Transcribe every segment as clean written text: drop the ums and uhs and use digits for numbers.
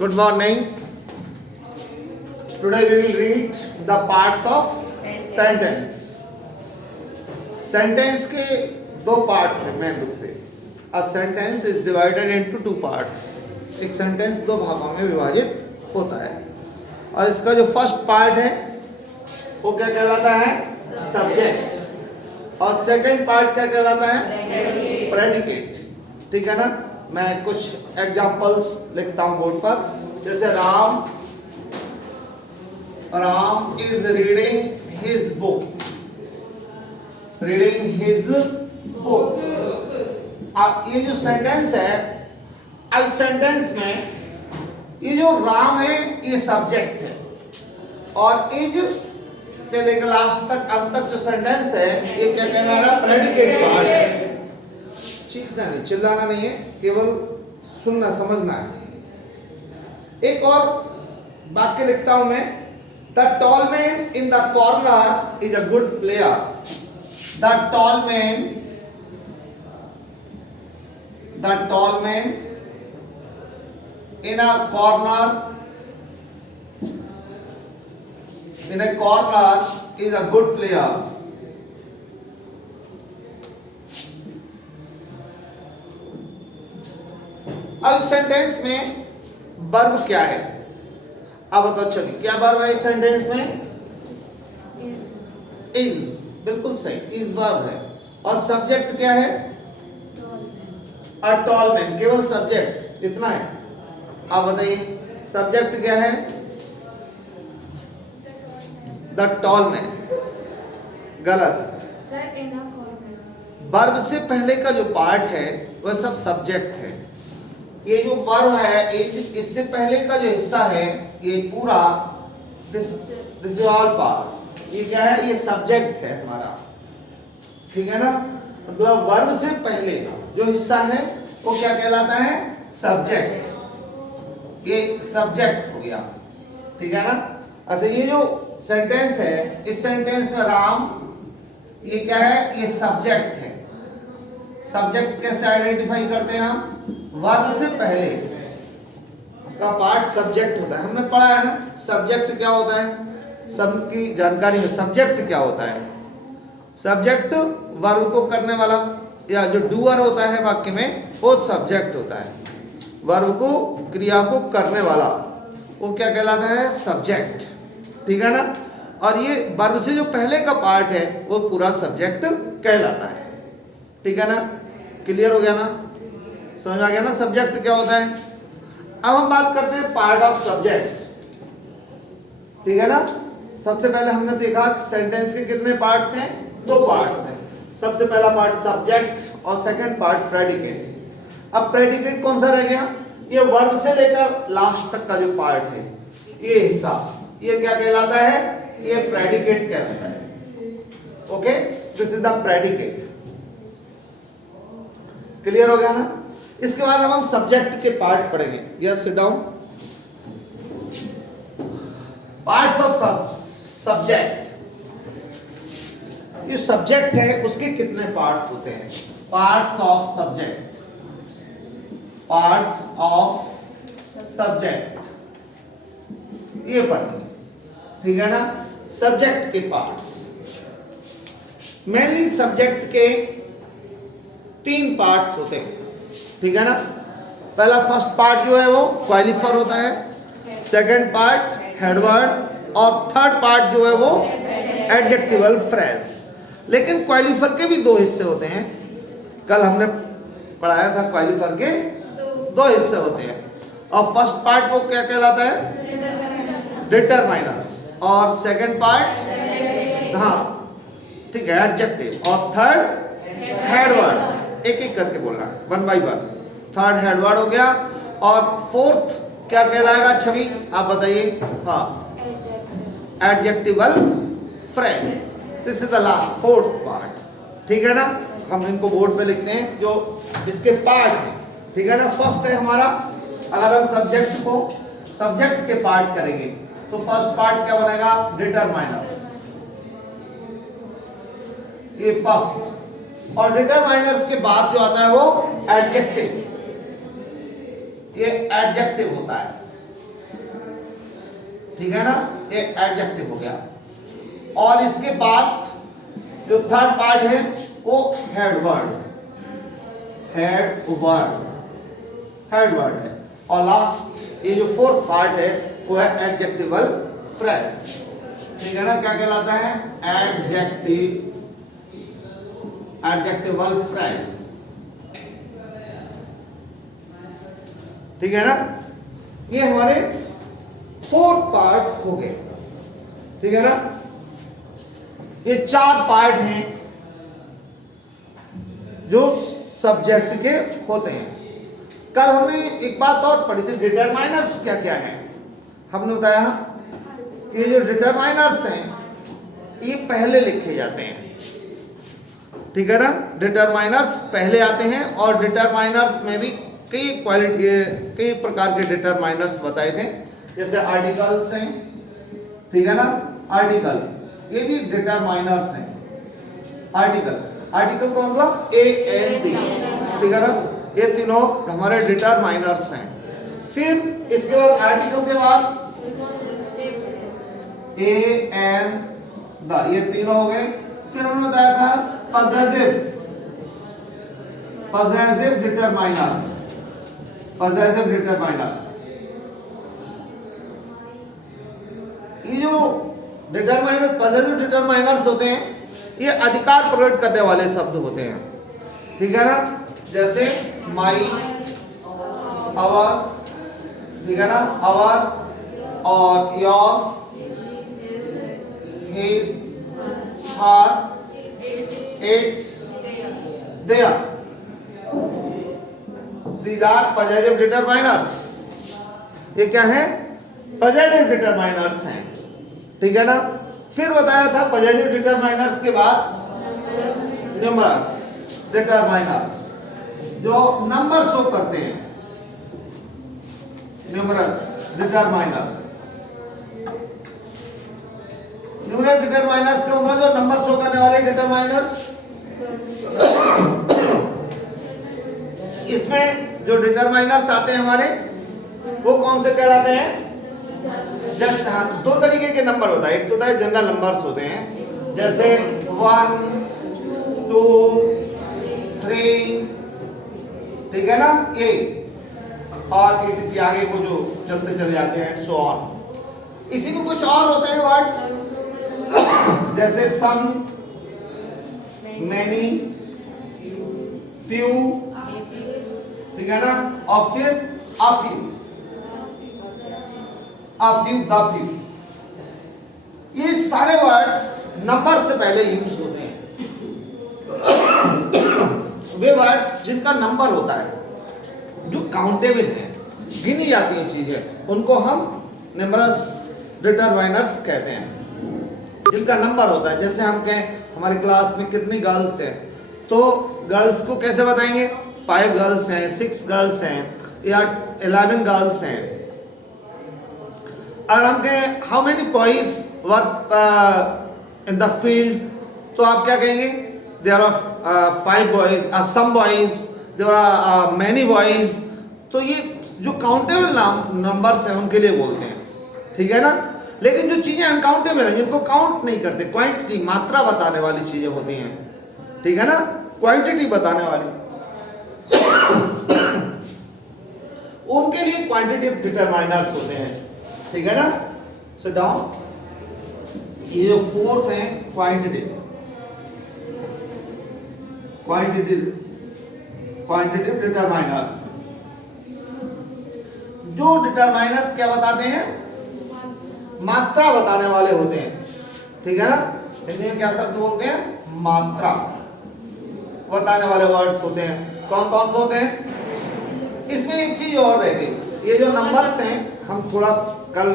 Good morning. Today we will read the parts of sentence. Sentence के दो parts हैं main रूप से. A sentence is divided into two parts. एक sentence दो भागों में विभाजित होता है और इसका जो फर्स्ट पार्ट है वो क्या कहलाता है? सब्जेक्ट. और सेकंड पार्ट क्या कहलाता है? प्रेडिकेट. ठीक है ना? मैं कुछ एग्जांपल्स लिखता हूं बोर्ड पर. जैसे Ram is reading his book. Reading his book. अब ये जो सेंटेंस है, अब सेंटेंस में ये जो राम है ये सब्जेक्ट है और इज से लेकर लास्ट तक अंत तक जो सेंटेंस है ये क्या कहला रहा है? प्रेडिकेट पार्ट है. चीखना नहीं, चिल्लाना नहीं है, केवल सुनना समझना है. एक और वाक्य लिखता हूं मैं. The tall man in the corner is a good player. The tall man in a corner is a good player. अब सेंटेंस में वर्ब क्या है? अब बताओ. चलिए, क्या वर्ब है इस सेंटेंस में? इज. बिल्कुल सही, इज वर्ब है. और सब्जेक्ट क्या है? A tall man. केवल सब्जेक्ट इतना है. अब बताइए सब्जेक्ट क्या है? The tall man. गलत. वर्ब से पहले का जो पार्ट है वह सब सब्जेक्ट है. ये जो वर्ब है इससे पहले का जो हिस्सा है ये पूरा दिस इज ऑल पार्ट. ये क्या है? ये सब्जेक्ट है हमारा. ठीक है ना? मतलब वर्ब से पहले जो हिस्सा है वो क्या कहलाता है? सब्जेक्ट. ये सब्जेक्ट हो गया. ठीक है ना? अच्छा, ये जो सेंटेंस है इस सेंटेंस में राम ये क्या है? ये सब्जेक्ट है. सब्जेक्ट कैसे आइडेंटिफाई करते हैं हम? वर्ब से पहले का पार्ट सब्जेक्ट होता है. हमने पढ़ा है ना सब्जेक्ट क्या होता है. सबकी जानकारी में सब्जेक्ट क्या होता है? सब्जेक्ट वर्ब को करने वाला या जो डूअर होता है वाक्य में वो सब्जेक्ट होता है. वर्ब को, क्रिया को करने वाला वो क्या कहलाता है? सब्जेक्ट. ठीक है ना? और ये वर्ब से जो पहले का पार्ट है वो पूरा सब्जेक्ट कहलाता है. ठीक है ना? क्लियर हो गया ना? समझ आ गया ना सब्जेक्ट क्या होता है? अब हम बात करते हैं पार्ट ऑफ सब्जेक्ट. ठीक है ना? सबसे पहले हमने देखा सेंटेंस के कितने पार्ट्स हैं? दो पार्ट्स हैं. सबसे पहला पार्ट सब्जेक्ट और सेकंड पार्ट प्रेडिकेट. अब प्रेडिकेट कौन सा रह गया? ये वर्ब से लेकर लास्ट तक का जो पार्ट है ये हिस्सा, ये क्या कहलाता है? ये प्रेडिकेट कहलाता है. Okay, this is the predicate. Clear हो गया ना? इसके बाद अब हम सब्जेक्ट के पार्ट पढ़ेंगे. Yes, sit down. Parts of subject. ये सब्जेक्ट है उसके कितने पार्ट्स होते हैं? Parts of subject. Parts of subject ये पढ़ेंगे. ठीक है ना? सब्जेक्ट के पार्ट्स. मेनली सब्जेक्ट के तीन पार्ट्स होते हैं. ठीक है ना? पहला फर्स्ट पार्ट जो है वो क्वालिफर होता है. सेकंड पार्ट हेडवर्ड और थर्ड पार्ट जो है वो एडजेक्टिवल फ्रेज. लेकिन क्वालिफर के भी दो हिस्से होते हैं. कल हमने पढ़ाया था क्वालिफर के दो हिस्से होते हैं. और फर्स्ट पार्ट वो क्या कहलाता है? डिटरमाइनर्स. और सेकंड पार्ट हाँ ठीक है एडजेक्टिव. और थर्ड हेडवर्ड. एक एक करके बोलना one by one. Third headword हो गया. और फोर्थ क्या कहलाएगा? छवि आप बताइए. हाँ, adjectival phrase. This is the last fourth part. ठीक है ना? हम इनको बोर्ड पे लिखते हैं जो इसके पार्ट है. ठीक है ना? फर्स्ट है हमारा, अगर हम सब्जेक्ट के पार्ट करेंगे तो फर्स्ट पार्ट क्या बनेगा? डिटरमाइनर्स. ये फर्स्ट. और डिटरमाइनर्स के बाद जो आता है वो एडजेक्टिव. ये एडजेक्टिव होता है. ठीक है ना, ये एडजेक्टिव हो गया। और इसके बाद जो थर्ड पार्ट है वो हेड वर्ड है। और लास्ट ये जो फोर्थ पार्ट है वो है एडजेक्टिवल फ्रेज। ठीक है ना, क्या कहलाता है? Adjectival phrase. ठीक है ना, ये हमारे फोर्थ पार्ट हो गए। ठीक है ना, ये 4 पार्ट हैं जो सब्जेक्ट के होते हैं। कल हमने एक बात और पढ़ी थी, डिटरमाइनर्स क्या क्या है। हमने बताया कि जो डिटरमाइनर्स हैं ये पहले लिखे जाते हैं। ठीक है ना, डिटरमाइनर्स पहले आते हैं और डिटरमाइनर्स में भी कई प्रकार के डिटरमाइनर्स बताए थे, जैसे आर्टिकल्स हैं। ठीक है ना, आर्टिकल ये भी डिटरमाइनर्स हैं। आर्टिकल का मतलब AND। ठीक है ना, ये तीनों हमारे डिटरमाइनर्स हैं। फिर इसके बाद आर्टिकल के बाद AN द, ये तीनों हो गए। फिर हमने बताया था पजेसिव डिटरमाइनर्स। ये जो पजेसिव डिटरमाइनर्स होते हैं ये अधिकार प्रकट करने वाले शब्द होते हैं। ठीक है ना, जैसे माई, आवर। ठीक है ना, आवर और your, his, her, its, their. These are possessive determiners। ये क्या है? possessive determiners हैं। ठीक है ना, फिर बताया था possessive determiners के बाद numerous determiners जो नंबर शो करते हैं। numerous determiners के होगा जो नंबर शो करने वाले डिटरमाइनर्स। इसमें जो डिटरमाइनर्स आते हैं हमारे वो कौन से कहलाते हैं? जस्ट, हाँ, 2 तरीके के नंबर होता है। एक तो होता है जनरल नंबर्स होते हैं, जैसे 1, 2, 3। ठीक है ना, ये और इसी आगे को जो चलते चले जाते हैं, सो ऑन। इसी में कुछ और होते हैं वर्ड्स, जैसे सम, मैनी, फ्यू। ठीक है ना, और फिर a few, the few। ये सारे वर्ड्स नंबर से पहले यूज होते हैं। वे वर्ड्स जिनका नंबर होता है, जो काउंटेबल है, गिनी जाती हैं चीजें, उनको हम नंबरस डिटरमाइनर्स कहते हैं। जिनका नंबर होता है, जैसे हम कहें हमारी क्लास में कितनी गर्ल्स हैं, तो गर्ल्स को कैसे बताएंगे? 5 गर्ल्स हैं, 6 गर्ल्स हैं या 11 गर्ल्स हैं। और हम कहें how many boys work in the field, तो आप क्या कहेंगे? There are 5 boys, some boys, there are many boys. तो ये जो काउंटेबल नंबर्स हैं उनके लिए बोलते हैं। ठीक है ना, लेकिन जो चीजें अनकाउंटेबल हैं, जिनको काउंट नहीं करते, क्वांटिटी, मात्रा बताने वाली चीजें होती हैं। ठीक है ना, क्वांटिटी बताने वाली, उनके लिए क्वांटिटेटिव डिटरमाइनर्स होते हैं। ठीक है ना, सो डाउन। ये जो फोर्थ है क्वांटिटेटिव डिटरमाइनर्स। जो डिटरमाइनर्स क्या बताते हैं? मात्रा बताने वाले होते हैं। ठीक है ना, हिंदी में क्या शब्द बोलते हैं? मात्रा बताने वाले वर्ड्स होते हैं। कौन कौन से होते हैं? इसमें एक चीज और रह गई, ये जो नंबर्स हैं, हम थोड़ा कल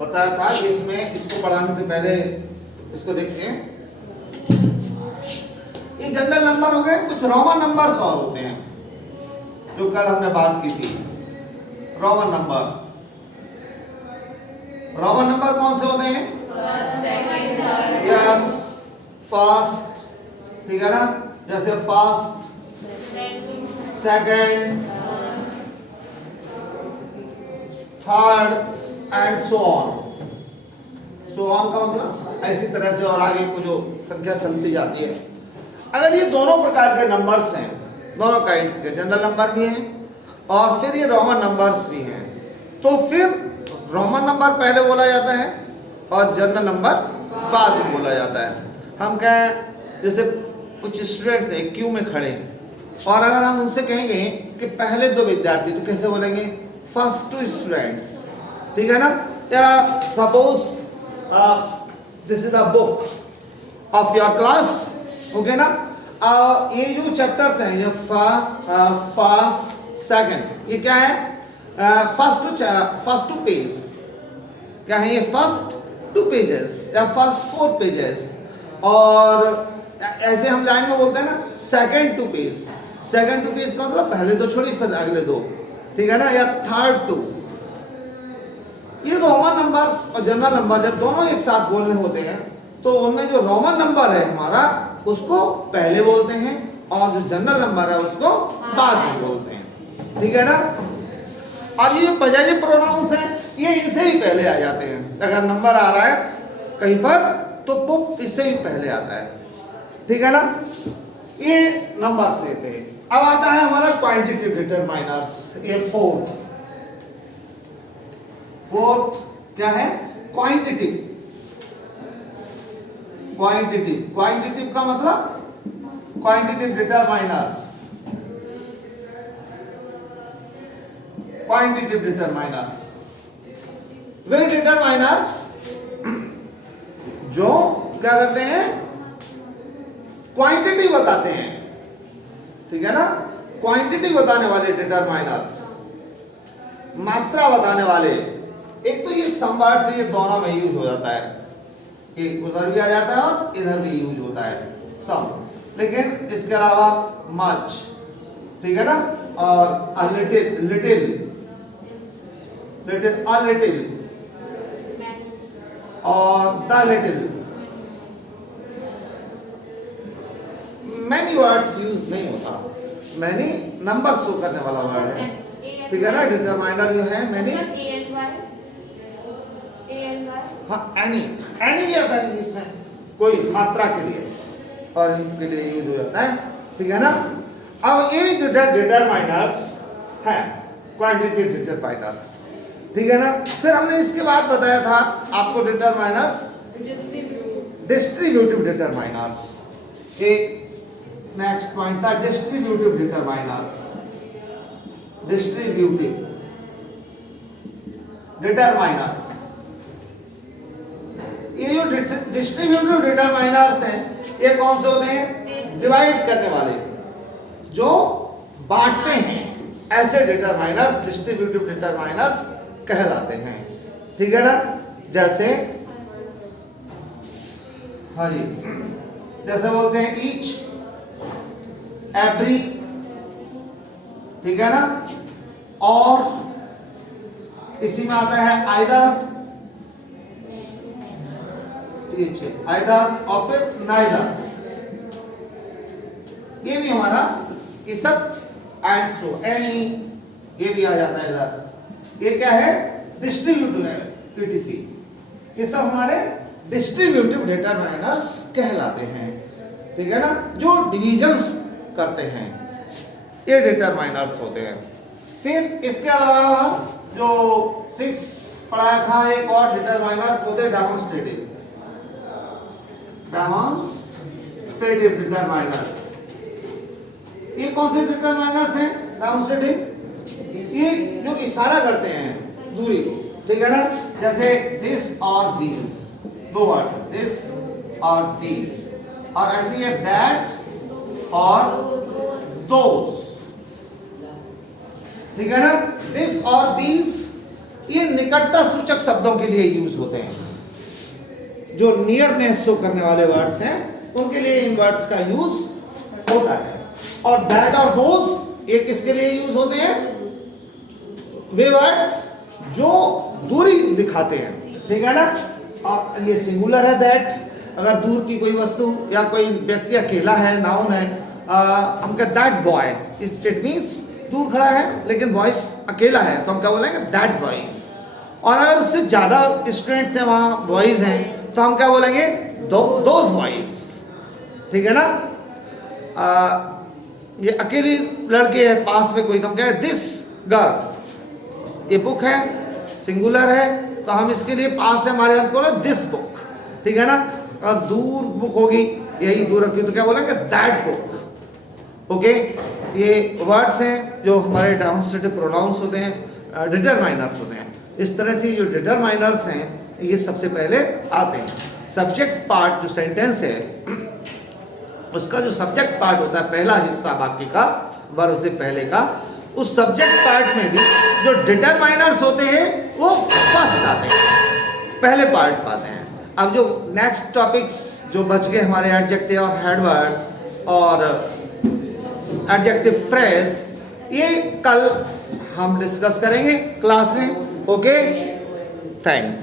बताया था, इसमें इसको पढ़ाने से पहले इसको देखते हैं। ये जनरल नंबर हो गए, कुछ रोमन नंबर्स और होते हैं जो कल हमने बात की थी। रोमन नंबर कौन से होते हैं? Yes, first. ठीक है ना, जैसे first, second, third, and so on. So on का मतलब ऐसी तरह से और आगे को जो संख्या चलती जाती है। अगर ये दोनों प्रकार के नंबर्स हैं, दोनों काइंड्स के, जनरल नंबर भी हैं और फिर ये रोमन नंबर्स भी हैं, तो फिर रोमन नंबर पहले बोला जाता है और जनरल नंबर बाद में बोला जाता है। हम कहें जैसे कुछ स्टूडेंट्स हैं क्यू में खड़े और अगर हम उनसे कहेंगे कि पहले दो विद्यार्थी, तो कैसे बोलेंगे? फर्स्ट टू स्टूडेंट्स, ठीक है ना? या suppose this is a book of your class, okay ना? ये जो चैप्टर्स हैं, ये फर्स्ट सेकंड, ये क्या है? फर्स्ट टू पेज, क्या है ये? फर्स्ट टू पेजेस या फर्स्ट 4 पेजेस। और ऐसे हम लाइन में बोलते हैं ना, second two page. Second two page का मतलब पहले दो छोड़ी फिर अगले दो, ठीक है ना? या थर्ड टू। ये रोमन नंबर्स और जनरल नंबर जब दोनों एक साथ बोलने होते हैं तो उनमें जो रोमन नंबर है हमारा, उसको पहले बोलते हैं और जो जनरल नंबर है उसको बाद में बोलते हैं, ठीक है ना? और ये जो पजेसिव प्रोनाउंस हैं, ये इनसे ही पहले आ जाते हैं। अगर नंबर आ रहा है कहीं पर तो वो इससे ही पहले आता है, ठीक है ना? ये नंबर से थे। अब आता है हमारा क्वांटिटेटिव डिटरमाइनर्स। ये फोर्थ क्या है? क्वांटिटेटिव। क्वांटिटेटिव का मतलब क्वांटिटेटिव डिटरमाइनर्स। क्वांटिटेटिव डिटरमाइनर्स वे डिटरमाइनर्स जो क्या करते हैं? क्वांटिटी बताते हैं, ठीक है ना? क्वांटिटी बताने वाले डिटरमाइनर्स, मात्रा बताने वाले। एक तो ये सम वर्ड से ये दोनों में यूज हो जाता है, एक उधर भी आ जाता है और इधर भी यूज होता है सम, लेकिन इसके अलावा मच, ठीक है ना? और a little और the little। many words use नहीं होता, many नंबर शो करने वाला वर्ड है, ठीक है ना? डिटरमाइनर जो है many, हाँ एनी भी आता है इसमें कोई मात्रा के लिए और इनके लिए यूज हो जाता है, ठीक है ना? अब ये जो डिटरमाइनर्स है क्वांटिटेटिव डिटरमाइनर्स, ठीक है ना? फिर हमने इसके बाद बताया था आपको डिटरमाइनर्स डिस्ट्रीब्यूटिव डिटरमाइनर्स। एक नेक्स्ट पॉइंट था डिस्ट्रीब्यूटिव डिटरमाइनर्स। डिस्ट्रीब्यूटिव डिटरमाइनर्स, ये जो डिस्ट्रीब्यूटिव डिटरमाइनर्स हैं, ये कौन से होते हैं? डिवाइड करने वाले, जो बांटते हैं, ऐसे डिटरमाइनर्स डिस्ट्रीब्यूटिव डिटरमाइनर्स कहलाते हैं, ठीक है ना? जैसे हाँ जी, जैसे बोलते हैं ईच, एवरी, ठीक है ना? और इसी में आता है आइदर, और फिर नाइदर। ये भी हमारा ये सब एंड सो एनी, ये भी आ जाता है इधर। ये क्या है? डिस्ट्रीब्यूटिव है, पीटीसी। ये सब हमारे डिस्ट्रीब्यूटिव डिटरमाइनर्स कहलाते हैं, ठीक है ना? जो डिविजन्स करते हैं, ये डिटरमाइनर्स होते हैं। फिर इसके अलावा जो 6 पढ़ाया था, एक और डिटरमाइनर्स होते हैं डेमोंस्ट्रेटिव डिटरमाइनर्स। ये कौन से डिटरमाइनर्स हैं? डेमोंस्ट्रेटिव, ये जो इशारा करते हैं दूरी को, ठीक है ना? जैसे दिस और दीज, दो वर्ड्स, दिस और दीज, और ऐसे है दैट और दोस, ठीक है ना? दिस और दीज ये निकटता सूचक शब्दों के लिए यूज होते हैं। जो नियरनेस शो करने वाले वर्ड्स हैं उनके लिए इन वर्ड्स का यूज होता है। और दैट और दोस ये किसके लिए यूज होते हैं? वे वर्ड्स जो दूरी दिखाते हैं, ठीक है ना? और ये सिंगुलर है दैट, अगर दूर की कोई वस्तु या कोई व्यक्ति अकेला है, नाउन है, हम कहते दैट बॉय, इट मीन्स दूर खड़ा है लेकिन वॉइस अकेला है, तो हम क्या बोलेंगे? That boy. और अगर उससे ज़्यादा स्टूडेंट्स हैं वहाँ बॉयज़ हैं तो हम क्या बोलेंगे दोज बॉयज़, ठीक है ना। ये अकेली लड़के है पास में कोई, तो हम क्या है दिस गर्ल। ये बुक है सिंगुलर है तो हम इसके लिए पास है हमारे यहाँ बोला दिस बुक, ठीक है ना। और दूर बुक होगी, यही दूर रखी तो क्या बोलेंगे दैट बुक। ओके, ये वर्ड्स हैं जो हमारे डेमोन्स्ट्रेटिव प्रोनाउंस होते हैं, डिटरमाइनर्स होते हैं। इस तरह से जो डिटरमाइनर्स हैं ये सबसे पहले आते हैं। सब्जेक्ट पार्ट जो सेंटेंस है उसका जो सब्जेक्ट पार्ट होता है, पहला हिस्सा वाक्य का वर्ब से पहले का, उस सब्जेक्ट पार्ट में भी जो डिटरमाइनर्स होते हैं वो फर्स्ट आते हैं, पहले पार्ट पाते हैं। अब जो नेक्स्ट टॉपिक्स जो बच गए हमारे एडजेक्टिव और हेडवर्ड और एडजेक्टिव फ्रेज, ये कल हम डिस्कस करेंगे क्लास में। Okay, thanks.